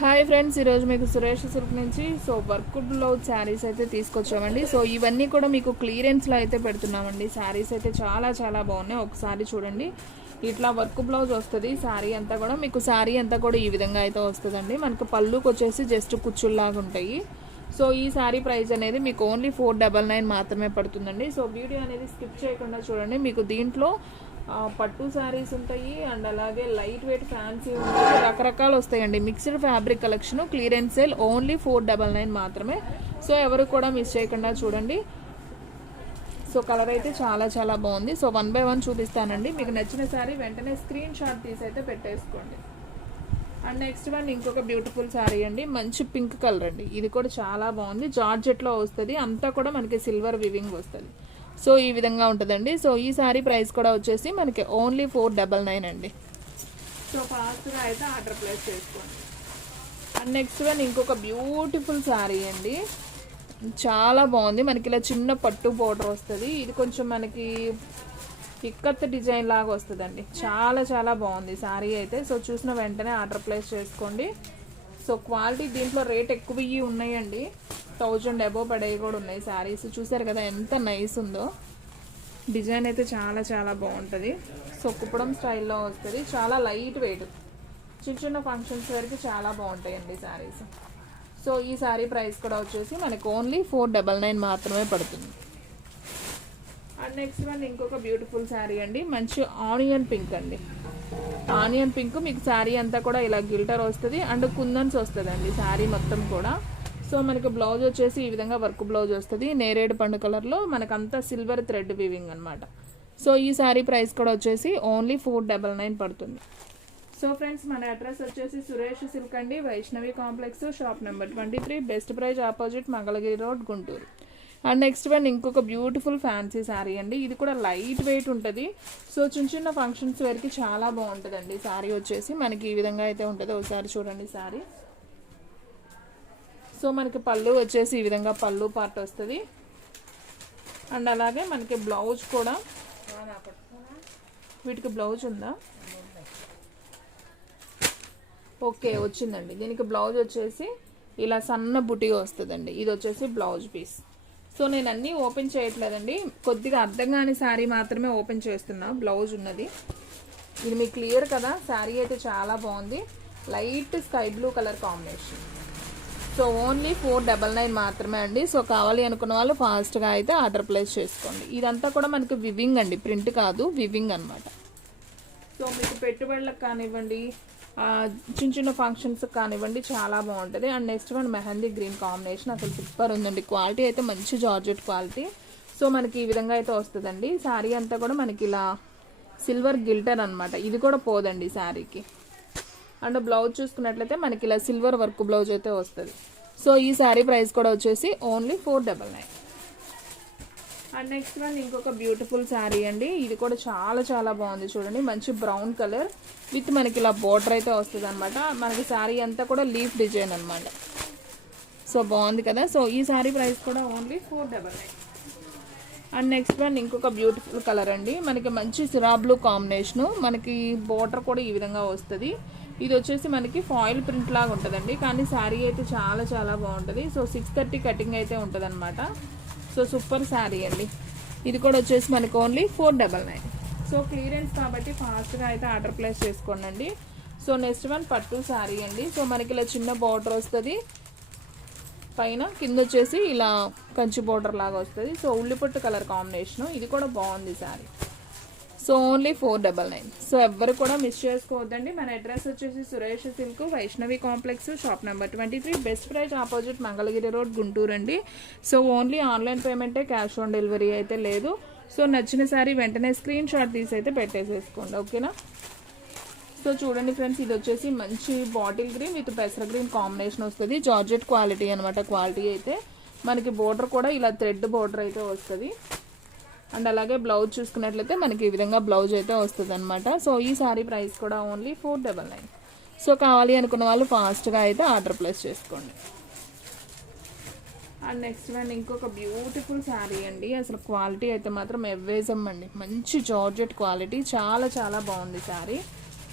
Hi friends, ఈరోజు మీకు Suresh silk నుంచి వర్క్ బ్లౌజ్ శారీస్ అయితే తీసుకొచ్చామండి. ఇవన్నీ కూడా మీకు క్లియరెన్స్లో అయితే పెడుతున్నామండి. శారీస్ అయితే చాలా చాలా బాగున్నాయి. ఒకసారి చూడండి, ఇట్లా వర్క్ బ్లౌజ్ వస్తుంది. శారీ అంతా కూడా మీకు శారీ అంతా కూడా ఈ విధంగా అయితే వస్తుందండి. మనకు పళ్ళుకి వచ్చేసి జస్ట్ కుచ్చుల్లాగా ఉంటాయి. ఈ శారీ ప్రైస్ అనేది మీకు ఓన్లీ 499 మాత్రమే పడుతుందండి. వీడియో అనేది స్కిప్ చేయకుండా చూడండి. మీకు దీంట్లో పట్టు శారీస్ ఉంటాయి అండ్ అలాగే లైట్ వెయిట్ ఫ్యాన్సీ ఉంటాయి, రకరకాలు వస్తాయండి. Mixed fabric collection clearance sale only 499 మాత్రమే. ఎవరు కూడా మిస్ చేయకుండా చూడండి. కలర్ అయితే చాలా చాలా బాగుంది. 1 by 1 చూపిస్తానండి. మీకు నచ్చిన శారీ వెంటనే స్క్రీన్ షాట్ తీసి అయితే పెట్టేసుకోండి. అండ్ నెక్స్ట్ వన్ ఇంకొక బ్యూటిఫుల్ శారీ అండి. మంచి పింక్ కలర్ అండి. ఇది కూడా చాలా బాగుంది. జార్జెట్లో వస్తుంది. అంతా కూడా మనకి సిల్వర్ వివింగ్ వస్తుంది. ఈ విధంగా ఉంటుందండి. ఈ సారీ ప్రైస్ కూడా వచ్చేసి మనకి ఓన్లీ 499 అండి. ఫాస్ట్గా అయితే ఆర్డర్ ప్లేస్ చేసుకోండి. అండ్ నెక్స్ట్ వన్ ఇంకొక బ్యూటిఫుల్ శారీ అండి. చాలా బాగుంది. మనకి ఇలా చిన్న పట్టు బోర్డర్ వస్తుంది. ఇది కొంచెం మనకి ఇక్కత్ డిజైన్ లాగా వస్తుందండి. చాలా చాలా బాగుంది శారీ అయితే. చూసిన వెంటనే ఆర్డర్ ప్లేస్ చేసుకోండి. క్వాలిటీ దీంట్లో రేట్ ఎక్కువ ఉన్నాయండి. 1000 అబోవ్ పడేవి కూడా ఉన్నాయి శారీస్. చూసారు కదా ఎంత నైస్ ఉందో. డిజైన్ అయితే చాలా చాలా బాగుంటుంది. కుప్పడం స్టైల్లో వస్తుంది. చాలా లైట్ వెయిట్, చిన్న చిన్న ఫంక్షన్స్ వరకు చాలా బాగుంటాయండి శారీస్. ఈ శారీ ప్రైస్ కూడా వచ్చేసి మనకు ఓన్లీ 499 మాత్రమే పడుతుంది. అండ్ నెక్స్ట్ వన్ ఇంకొక బ్యూటిఫుల్ శారీ అండి. మంచి ఆనియన్ పింక్ అండి. ఆనియన్ పింక్ మీకు శారీ అంతా కూడా ఇలా గిల్టర్ వస్తుంది అండ్ కుందన్స్ వస్తుంది అండి శారీ మొత్తం కూడా. మనకి బ్లౌజ్ వచ్చేసి ఈ విధంగా వర్క్ బ్లౌజ్ వస్తుంది. నేరేడు పండు కలర్లో మనకంతా సిల్వర్ థ్రెడ్ వీవింగ్ అనమాట. ఈ శారీ ప్రైస్ కూడా వచ్చేసి ఓన్లీ 499 పడుతుంది. ఫ్రెండ్స్, మన అడ్రస్ వచ్చేసి సురేష్ సిల్క్ అండి, Vaishnavi complex, shop number 23, best price opposite Mangalagiri road, Guntur. And next one ఇంకొక బ్యూటిఫుల్ ఫ్యాన్సీ శారీ అండి. ఇది కూడా లైట్ వెయిట్ ఉంటుంది. చిన్న చిన్న ఫంక్షన్స్ వరకు చాలా బాగుంటుందండి. శారీ వచ్చేసి మనకి ఈ విధంగా అయితే ఉంటుంది. ఒకసారి చూడండి శారీ. మనకి పళ్ళు వచ్చేసి ఈ విధంగా పళ్ళు పార్ట్ వస్తుంది. అండ్ అలాగే మనకి బ్లౌజ్ కూడా, వీటికి బ్లౌజ్ ఉందా? ఓకే, వచ్చిందండి. దీనికి బ్లౌజ్ వచ్చేసి ఇలా సన్న బుటీ వస్తుందండి. ఇది వచ్చేసి బ్లౌజ్ పీస్. నేను అన్నీ ఓపెన్ చేయట్లేదండి. కొద్దిగా అర్థం కాని శారీ మాత్రమే ఓపెన్ చేస్తున్నా. బ్లౌజ్ ఉన్నది. ఇది మీకు క్లియర్ కదా. శారీ అయితే చాలా బాగుంది. Light sky blue colour combination. Only 499 మాత్రమే అండి. కావాలి అనుకున్న వాళ్ళు ఫాస్ట్గా అయితే ఆర్డర్ ప్లేస్ చేసుకోండి. ఇదంతా కూడా మనకి వివింగ్ అండి, ప్రింట్ కాదు, వివింగ్ అనమాట. మీకు పెట్టుబడులకు కానివ్వండి, చిన్న చిన్న ఫంక్షన్స్ కానివ్వండి, చాలా బాగుంటుంది. And next one mehndi green combination. అసలు సూపర్ ఉందండి. క్వాలిటీ అయితే మంచి జార్జెట్ క్వాలిటీ. మనకి ఈ విధంగా అయితే వస్తుందండి. శారీ అంతా కూడా మనకి ఇలా సిల్వర్ గిల్టర్ అనమాట. ఇది కూడా పోదండి శారీకి. అండ్ బ్లౌజ్ చూసుకున్నట్లయితే మనకి ఇలా సిల్వర్ వర్క్ బ్లౌజ్ అయితే వస్తుంది. ఈ శారీ ప్రైస్ కూడా వచ్చేసి ఓన్లీ 499. అండ్ నెక్స్ట్ వన్ ఇంకొక బ్యూటిఫుల్ శారీ అండి. ఇది కూడా చాలా చాలా బాగుంది. చూడండి, మంచి బ్రౌన్ కలర్ విత్ మనకి ఇలా బోర్డర్ అయితే వస్తుంది అనమాట. మనకి శారీ అంతా కూడా లీఫ్ డిజైన్ అనమాట. బాగుంది కదా. ఈ శారీ ప్రైస్ కూడా ఓన్లీ 499. అండ్ నెక్స్ట్ వన్ ఇంకొక బ్యూటిఫుల్ కలర్ అండి. మనకి మంచి సిరా బ్లూ కాంబినేషను. మనకి బోర్డర్ కూడా ఈ విధంగా వస్తుంది. ఇది వచ్చేసి మనకి ఫాయిల్ ప్రింట్ లాగా ఉంటుందండి. కానీ శారీ అయితే చాలా చాలా బాగుంటుంది. 630 కటింగ్ అయితే ఉంటుంది అనమాట. సూపర్ శారీ అండి. ఇది కూడా వచ్చేసి మనకి ఓన్లీ 499. క్లియరెన్స్ కాబట్టి ఫాస్ట్గా అయితే ఆర్డర్ ప్లేస్ చేసుకోండి. నెక్స్ట్ వన్ పట్టు శారీ అండి. మనకి ఇలా చిన్న బార్డర్ వస్తుంది. పైన కింద వచ్చేసి ఇలా కంచి బార్డర్ లాగా వస్తుంది. ఉల్లిపొట్టు కలర్ కాంబినేషను. ఇది కూడా బాగుంది శారీ. ఓన్లీ 499. ఎవ్వరు కూడా మిస్ చేసుకోవద్దండి. మన అడ్రస్ వచ్చేసి Suresh silk, Vaishnavi complex, shop number 23, best price opposite Mangalagiri road, Guntur అండి. ఓన్లీ ఆన్లైన్ పేమెంటే, క్యాష్ ఆన్ డెలివరీ అయితే లేదు. నచ్చిన శారీ వెంటనే స్క్రీన్ షాట్ తీసి అయితే పెట్టేసేసుకోండి. ఓకేనా. చూడండి ఫ్రెండ్స్, ఇది వచ్చేసి మంచి బాటిల్ గ్రీన్ విత్ పెసర గ్రీన్ కాంబినేషన్ వస్తుంది. జార్జెట్ క్వాలిటీ అనమాట. క్వాలిటీ అయితే మనకి బోర్డర్ కూడా ఇలా థ్రెడ్ బోర్డర్ అయితే వస్తుంది. అండ్ అలాగే బ్లౌజ్ చూసుకున్నట్లయితే మనకి ఈ విధంగా బ్లౌజ్ అయితే వస్తుంది అనమాట. ఈ శారీ ప్రైస్ కూడా ఓన్లీ 499. కావాలి అనుకున్న వాళ్ళు ఫాస్ట్గా అయితే ఆర్డర్ ప్లేస్ చేసుకోండి. అండ్ నెక్స్ట్ వన్ ఇంకొక బ్యూటిఫుల్ శారీ అండి. అసలు క్వాలిటీ అయితే మాత్రం ఎవ్వేజం అండి. మంచి జార్జెట్ క్వాలిటీ, చాలా చాలా బాగుంది శారీ.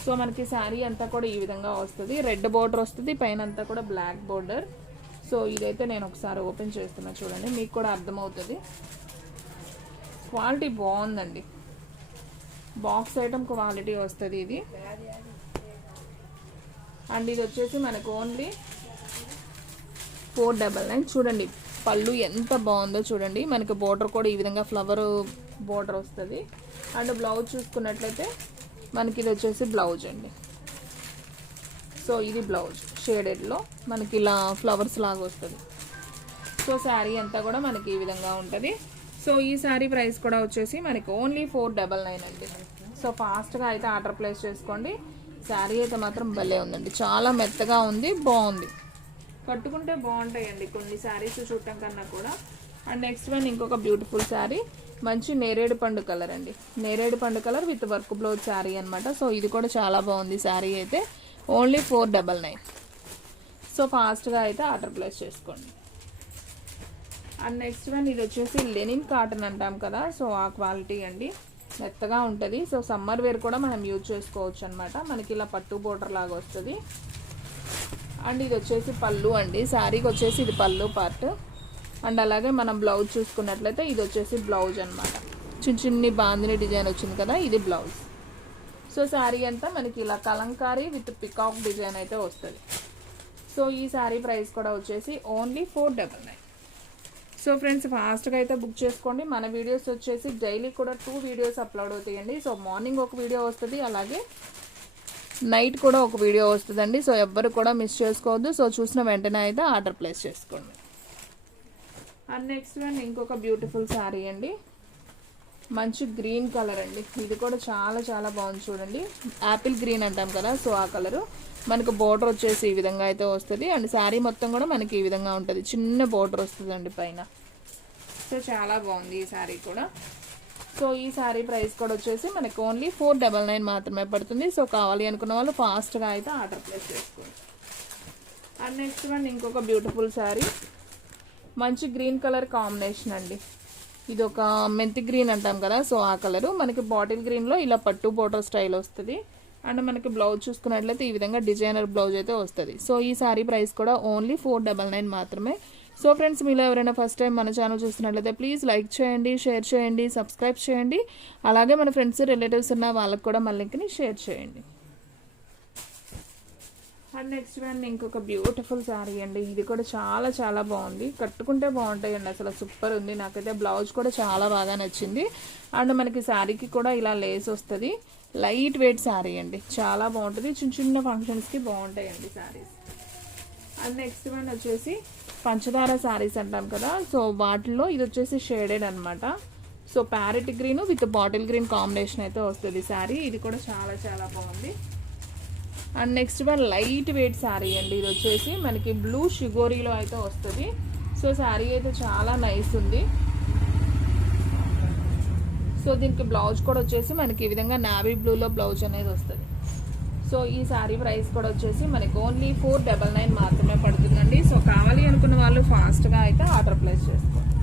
సో మనకి శారీ అంతా కూడా ఈ విధంగా వస్తుంది. రెడ్ బోర్డర్ వస్తుంది, పైన అంతా కూడా బ్లాక్ బోర్డర్. సో ఇదైతే నేను ఒకసారి ఓపెన్ చేస్తున్నా చూడండి, మీకు కూడా అర్థమవుతుంది. క్వాలిటీ బాగుందండి, బాక్స్ ఐటమ్ క్వాలిటీ వస్తుంది ఇది. అండ్ ఇది వచ్చేసి మనకు ఓన్లీ 499. చూడండి పళ్ళు ఎంత బాగుందో చూడండి. మనకి బోర్డర్ కూడా ఈ విధంగా ఫ్లవర్ బోర్డర్ వస్తుంది. అండ్ బ్లౌజ్ చూసుకున్నట్లయితే మనకి ఇది వచ్చేసి బ్లౌజ్ అండి. సో ఇది బ్లౌజ్ షేడెడ్లో మనకి ఇలా ఫ్లవర్స్ లాగా వస్తుంది. సో శారీ అంతా కూడా మనకి ఈ విధంగా ఉంటుంది. సో ఈ శారీ ప్రైస్ కూడా వచ్చేసి మనకి ఓన్లీ 499 అండి. సో ఫాస్ట్గా అయితే ఆర్డర్ ప్లేస్ చేసుకోండి. శారీ అయితే మాత్రం భలే ఉందండి, చాలా మెత్తగా ఉంది, బాగుంది, కట్టుకుంటే బాగుంటాయండి కొన్ని శారీస్ చూడటం కన్నా కూడా. అండ్ నెక్స్ట్ వన్ ఇంకొక బ్యూటిఫుల్ శారీ, మంచి నేరేడు పండు కలర్ అండి. నేరేడు పండు colour with work blouse sari అనమాట. సో ఇది కూడా చాలా బాగుంది శారీ అయితే, ఓన్లీ 499. సో ఫాస్ట్గా అయితే ఆర్డర్ ప్లేస్ చేసుకోండి. అండ్ నెక్స్ట్ వన్ ఇది వచ్చేసి లెనిన్ కాటన్ అంటాం కదా, సో ఆ క్వాలిటీ అండి, మెత్తగా ఉంటుంది. సో సమ్మర్ వేర్ కూడా మనం యూజ్ చేసుకోవచ్చు అనమాట. మనకి ఇలా పట్టు బోర్డర్ లాగా వస్తుంది. అండ్ ఇది వచ్చేసి పళ్ళు అండి, శారీకి వచ్చేసి ఇది పళ్ళు పార్ట్. అండ్ అలాగే మనం బ్లౌజ్ చూసుకున్నట్లయితే ఇది వచ్చేసి బ్లౌజ్ అనమాట. చిన్న చిన్ని బాందిని డిజైన్ వచ్చింది కదా, ఇది బ్లౌజ్. సో శారీ అంతా మనకి ఇలా కలంకారీ విత్ పికాక్ డిజైన్ అయితే వస్తుంది. సో ఈ శారీ ప్రైస్ కూడా వచ్చేసి ఓన్లీ 499. సో ఫ్రెండ్స్ ఫాస్ట్గా అయితే బుక్ చేసుకోండి. మన వీడియోస్ వచ్చేసి డైలీ కూడా 2 వీడియోస్ అప్లోడ్ అవుతాయండి. సో మార్నింగ్ ఒక వీడియో వస్తుంది, అలాగే నైట్ కూడా ఒక వీడియో వస్తుందండి. సో ఎవ్వరు కూడా మిస్ చేసుకోవద్దు. సో చూసిన వెంటనే అయితే ఆర్డర్ ప్లేస్ చేసుకోండి. అండ్ నెక్స్ట్ వన్ ఇంకొక బ్యూటిఫుల్ శారీ అండి, మంచి గ్రీన్ కలర్ అండి. ఇది కూడా చాలా చాలా బాగుంది చూడండి, యాపిల్ గ్రీన్ అంటాం కదా, సో ఆ కలరు. మనకు బోర్డర్ వచ్చేసి ఈ విధంగా అయితే వస్తుంది. అండ్ శారీ మొత్తం కూడా మనకి ఈ విధంగా ఉంటుంది, చిన్న బోర్డర్ వస్తుందండి పైన. సో చాలా బాగుంది ఈ శారీ కూడా. సో ఈ శారీ ప్రైస్ కూడా వచ్చేసి మనకి ఓన్లీ 499 మాత్రమే పడుతుంది. సో కావాలి అనుకున్న వాళ్ళు ఫాస్ట్గా అయితే ఆర్డర్ ప్లేస్ చేసుకోండి. అండ్ నెక్స్ట్ వన్ ఇంకొక బ్యూటిఫుల్ శారీ, మంచి గ్రీన్ కలర్ కాంబినేషన్ అండి. ఇది ఒక మెంతి గ్రీన్ అంటాం కదా, సో ఆ కలరు. మనకి బాటిల్ గ్రీన్లో ఇలా పట్టు బోర్డర్ స్టైల్ వస్తుంది. అండ్ మనకి బ్లౌజ్ చూసుకున్నట్లయితే ఈ విధంగా డిజైనర్ బ్లౌజ్ అయితే వస్తుంది. సో ఈ శారీ ప్రైస్ కూడా ఓన్లీ 499 మాత్రమే. సో ఫ్రెండ్స్ మీలో ఎవరైనా ఫస్ట్ టైం మన ఛానల్ చూస్తున్నట్లయితే ప్లీజ్ లైక్ చేయండి, షేర్ చేయండి, సబ్స్క్రైబ్ చేయండి. అలాగే మన ఫ్రెండ్స్ రిలేటివ్స్ ఉన్న వాళ్ళకి కూడా మన లింక్ని షేర్ చేయండి. అండ్ నెక్స్ట్ వన్ ఇంకొక బ్యూటిఫుల్ శారీ అండి. ఇది కూడా చాలా చాలా బాగుంది, కట్టుకుంటే బాగుంటాయండి, అసలు సూపర్ ఉంది. నాకైతే బ్లౌజ్ కూడా చాలా బాగా నచ్చింది. అండ్ మనకి శారీకి కూడా ఇలా లేస్ వస్తుంది. లైట్ వెయిట్ శారీ అండి, చాలా బాగుంటుంది, చిన్న చిన్న ఫంక్షన్స్కి బాగుంటాయండి శారీస్. అండ్ నెక్స్ట్ వన్ వచ్చేసి పంచదార శారీస్ అంటాం కదా, సో వాటిల్లో ఇది వచ్చేసి షేడెడ్ అనమాట. So parrot green with bottle green combination అయితే వస్తుంది శారీ. ఇది కూడా చాలా చాలా బాగుంది. And next one light weight sari అండి. ఇది వచ్చేసి మనకి బ్లూ షిగోరీలో అయితే వస్తుంది. సో శారీ అయితే చాలా నైస్ ఉంది. సో దీనికి బ్లౌజ్ కూడా వచ్చేసి మనకి ఈ విధంగా నావీ బ్లూలో బ్లౌజ్ అనేది వస్తుంది. సో ఈ శారీ ప్రైస్ కూడా వచ్చేసి మనకి ఓన్లీ 499 మాత్రమే పడుతుందండి. సో కావాలి అనుకున్న వాళ్ళు ఫాస్ట్గా అయితే ఆర్డర్ ప్లేస్ చేసుకోండి.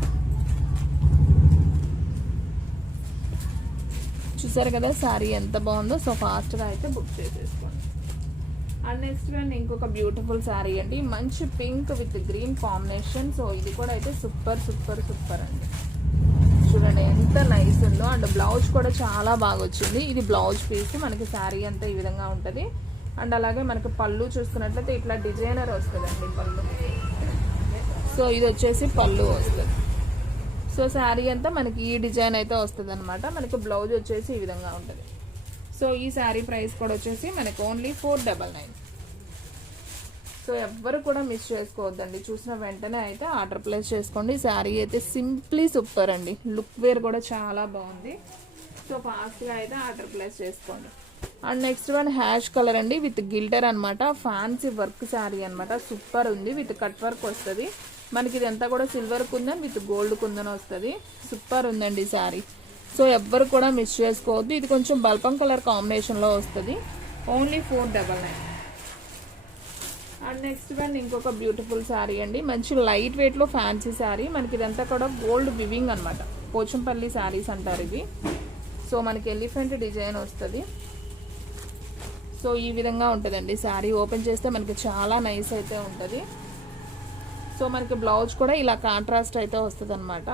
చూసారు కదా శారీ ఎంత బాగుందో. సో ఫాస్ట్గా అయితే బుక్ చేసేసుకోండి. అండ్ నెక్స్ట్ వన్ ఇంకొక బ్యూటిఫుల్ శారీ అండి, మంచి pink with green combination. So ఇది కూడా అయితే సూపర్ సూపర్ సూపర్ అండి, చూడండి ఎంత నైస్ ఉందో. అండ్ బ్లౌజ్ కూడా చాలా బాగా వచ్చింది. ఇది బ్లౌజ్ పీస్, మనకి శారీ అంతా ఈ విధంగా ఉంటుంది. అండ్ అలాగే మనకి పళ్ళు చూసుకున్నట్లయితే ఇట్లా డిజైనర్ వస్తుందండి పళ్ళు. సో ఇది వచ్చేసి పళ్ళు వస్తుంది. సో శారీ అంతా మనకి ఈ డిజైన్ అయితే వస్తుంది అనమాట. మనకి బ్లౌజ్ వచ్చేసి ఈ విధంగా ఉంటుంది. సో ఈ శారీ ప్రైస్ కూడా వచ్చేసి మనకి ఓన్లీ 499. సో ఎవ్వరు కూడా మిస్ చేసుకోవద్దండి, చూసిన వెంటనే అయితే ఆర్డర్ ప్లేస్ చేసుకోండి. శారీ అయితే సింప్లీ సూపర్ అండి, లుక్ వేర్ కూడా చాలా బాగుంది. సో ఫాస్ట్గా అయితే ఆర్డర్ ప్లేస్ చేసుకోండి. And next one ash colour అండి విత్ గిల్టర్ అనమాట, ఫ్యాన్సీ వర్క్ శారీ అనమాట, సూపర్ ఉంది. విత్ కట్ వర్క్ వస్తుంది మనకి. ఇదంతా కూడా silver kundan with gold kundan వస్తుంది. సూపర్ ఉందండి శారీ. సో ఎవ్వరు కూడా మిస్ చేసుకోవద్దు. ఇది కొంచెం బల్పం కలర్ కాంబినేషన్లో వస్తుంది. ఓన్లీ 499. అండ్ నెక్స్ట్ వన్ ఇంకొక బ్యూటిఫుల్ శారీ అండి, మంచి లైట్ వెయిట్లో ఫ్యాన్సీ శారీ. మనకి ఇదంతా కూడా గోల్డ్ వివింగ్ అనమాట, పోచంపల్లి శారీస్ అంటారు ఇవి. సో మనకి ఎలిఫెంట్ డిజైన్ వస్తుంది. సో ఈ విధంగా ఉంటుందండి శారీ. ఓపెన్ చేస్తే మనకి చాలా నైస్ అయితే ఉంటుంది. సో మనకి బ్లౌజ్ కూడా ఇలా కాంట్రాస్ట్ అయితే వస్తుంది అనమాట.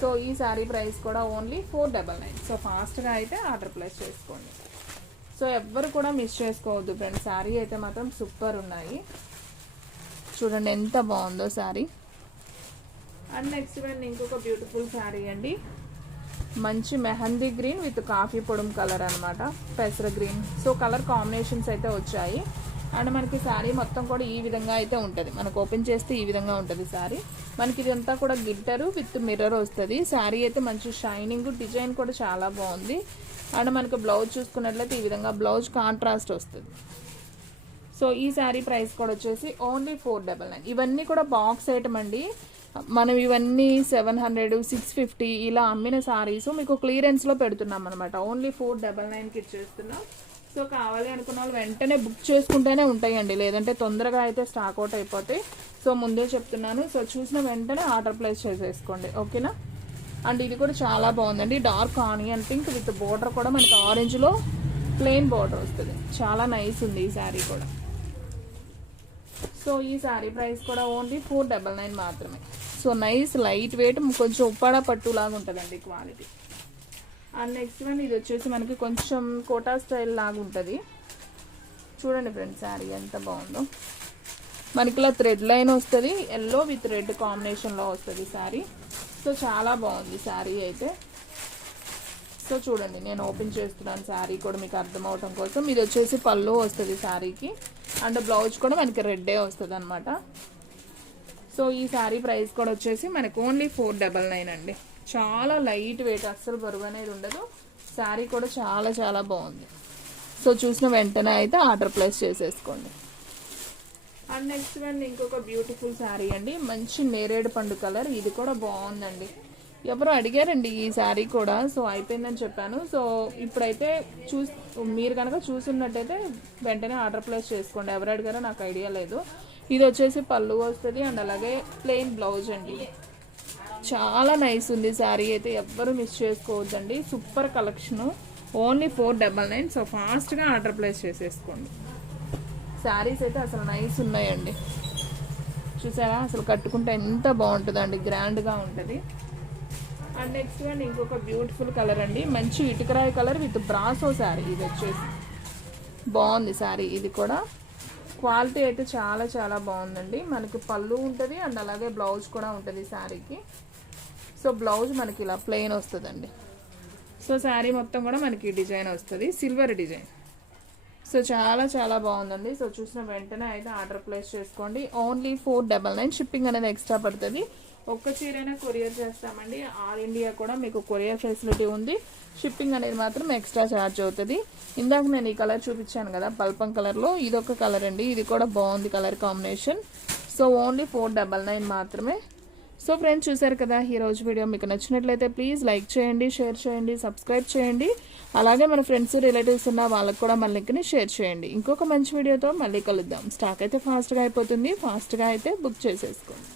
సో ఈ శారీ ప్రైస్ కూడా ఓన్లీ 499. సో ఫాస్ట్గా అయితే ఆర్డర్ ప్లేస్ చేసుకోండి. సో ఎవ్వరు కూడా మిస్ చేసుకోవద్దు ఫ్రెండ్స్. శారీ అయితే మాత్రం సూపర్ ఉన్నాయి. చూడండి ఎంత బాగుందో శారీ. అండ్ నెక్స్ట్ వన్ ఇంకొక బ్యూటిఫుల్ శారీ అండి. మంచి మెహందీ గ్రీన్ విత్ కాఫీ పొడుం కలర్ అనమాట, పెసర గ్రీన్. సో కలర్ కాంబినేషన్స్ అయితే వచ్చాయి. అండ్ మనకి శారీ మొత్తం కూడా ఈ విధంగా అయితే ఉంటుంది. మనకు ఓపెన్ చేస్తే ఈ విధంగా ఉంటుంది శారీ. మనకి ఇదంతా కూడా గిట్టరు విత్ మిర్రర్ వస్తుంది. శారీ అయితే మంచి షైనింగ్, డిజైన్ కూడా చాలా బాగుంది. అండ్ మనకి బ్లౌజ్ చూసుకున్నట్లయితే ఈ విధంగా బ్లౌజ్ కాంట్రాస్ట్ వస్తుంది. సో ఈ శారీ ప్రైస్ కూడా వచ్చేసి ఓన్లీ 499. ఇవన్నీ కూడా బాక్స్ ఐటమ్ అండి. మనం ఇవన్నీ 700, 650 ఇలా అమ్మిన శారీస్ మీకు క్లియరెన్స్లో పెడుతున్నాం అనమాట. ఓన్లీ 499కి ఇచ్చేస్తున్నాం. సో కావాలి అనుకున్న వాళ్ళు వెంటనే బుక్ చేసుకుంటేనే ఉంటాయండి, లేదంటే తొందరగా అయితే స్టాక్ అవుట్ అయిపోతాయి. సో ముందే చెప్తున్నాను. సో చూసిన వెంటనే ఆర్డర్ ప్లేస్ చేసేసుకోండి, ఓకేనా. అండ్ ఇది కూడా చాలా బాగుందండి. Dark onion pink with border కూడా మనకి ఆరెంజ్లో ప్లెయిన్ బోర్డర్ వస్తుంది. చాలా నైస్ ఉంది ఈ శారీ కూడా. సో ఈ శారీ ప్రైస్ కూడా ఓన్లీ 499 మాత్రమే. సో నైస్ లైట్ వెయిట్, కొంచెం ఉప్పాడ పట్టు లాగా ఉంటుందండి క్వాలిటీ. అండ్ నెక్స్ట్ వన్ ఇది వచ్చేసి మనకి కొంచెం కోటా స్టైల్ లాగా ఉంటుంది. చూడండి ఫ్రెండ్స్ శారీ ఎంత బాగుందో. మనకి ఇలా థ్రెడ్ లైన్ వస్తుంది, ఎల్లో విత్ రెడ్ కాంబినేషన్లో వస్తుంది శారీ. సో చాలా బాగుంది శారీ అయితే. సో చూడండి నేను ఓపెన్ చేస్తున్నాను శారీ కూడా మీకు అర్థం అవటం కోసం. ఇది వచ్చేసి పళ్ళు వస్తుంది శారీకి. అండ్ బ్లౌజ్ కూడా మనకి రెడ్డే వస్తుంది అనమాట. సో ఈ శారీ ప్రైస్ కూడా వచ్చేసి మనకు ఓన్లీ 499 అండి. చాలా లైట్ వెయిట్, అస్సలు బరువు అనేది ఉండదు. శారీ కూడా చాలా చాలా బాగుంది. సో చూసిన వెంటనే అయితే ఆర్డర్ ప్లేస్ చేసేసుకోండి. అండ్ నెక్స్ట్ వన్ ఇంకొక బ్యూటిఫుల్ శారీ అండి. మంచి నేరేడు పండు కలర్. ఇది కూడా బాగుందండి. ఎవరు అడిగారండి ఈ శారీ కూడా. సో అయిపోయిందని చెప్పాను. సో ఇప్పుడైతే మీరు కనుక చూసున్నట్టయితే వెంటనే ఆర్డర్ ప్లేస్ చేసుకోండి. ఎవరు అడిగారో నాకు ఐడియా లేదు. ఇది వచ్చేసి పళ్ళు వస్తుంది అండ్ అలాగే ప్లెయిన్ బ్లౌజ్ అండి. చాలా నైస్ ఉంది శారీ అయితే, ఎవ్వరు మిస్ చేసుకోవద్దండి. Super collection. ఓన్లీ 499. సో ఫాస్ట్గా ఆర్డర్ ప్లేస్ చేసేసుకోండి. శారీస్ అయితే అసలు నైస్ ఉన్నాయండి. చూసారా అసలు కట్టుకుంటే ఎంత బాగుంటుందండి, గ్రాండ్గా ఉంటుంది. అండ్ నెక్స్ట్ వన్ ఇంకొక బ్యూటిఫుల్ కలర్ అండి. మంచి ఇటుకరాయి కలర్ విత్ బ్రాసో శారీ. ఇది వచ్చేసి బాగుంది శారీ. ఇది కూడా క్వాలిటీ అయితే చాలా చాలా బాగుందండి. మనకి పళ్ళు ఉంటుంది అండ్ అలాగే బ్లౌజ్ కూడా ఉంటుంది శారీకి. సో బ్లౌజ్ మనకి ఇలా ప్లెయిన్ వస్తుందండి. సో శారీ మొత్తం కూడా మనకి డిజైన్ వస్తుంది, సిల్వర్ డిజైన్. సో చాలా చాలా బాగుందండి. సో చూసిన వెంటనే అయితే ఆర్డర్ ప్లేస్ చేసుకోండి. ఓన్లీ 499. షిప్పింగ్ అనేది ఎక్స్ట్రా పడుతుంది. ఒక్క చీరైనా కొరియర్ చేస్తామండి. ఆల్ ఇండియా కూడా మీకు కొరియర్ ఫెసిలిటీ ఉంది. షిప్పింగ్ అనేది మాత్రం ఎక్స్ట్రా ఛార్జ్ అవుతుంది. ఇందాక నేను ఈ కలర్ చూపించాను కదా పల్పం కలర్లో, ఇదొక కలర్ అండి. ఇది కూడా బాగుంది కలర్ కాంబినేషన్. సో ఓన్లీ 499 మాత్రమే. సో ఫ్రెండ్స్ చూసారు కదా ఈ రోజు వీడియో. మీకు నచ్చినట్లయితే ప్లీజ్ లైక్ చేయండి, షేర్ చేయండి, సబ్స్క్రైబ్ చేయండి. అలాగే మన ఫ్రెండ్స్ రిలేటివ్స్ ఉన్న వాళ్ళకి కూడా మన లింక్ని షేర్ చేయండి. ఇంకొక మంచి వీడియోతో మళ్ళీ కలుద్దాం. స్టాక్ అయితే ఫాస్ట్గా అయిపోతుంది. ఫాస్ట్గా అయితే బుక్ చేసేసుకోండి.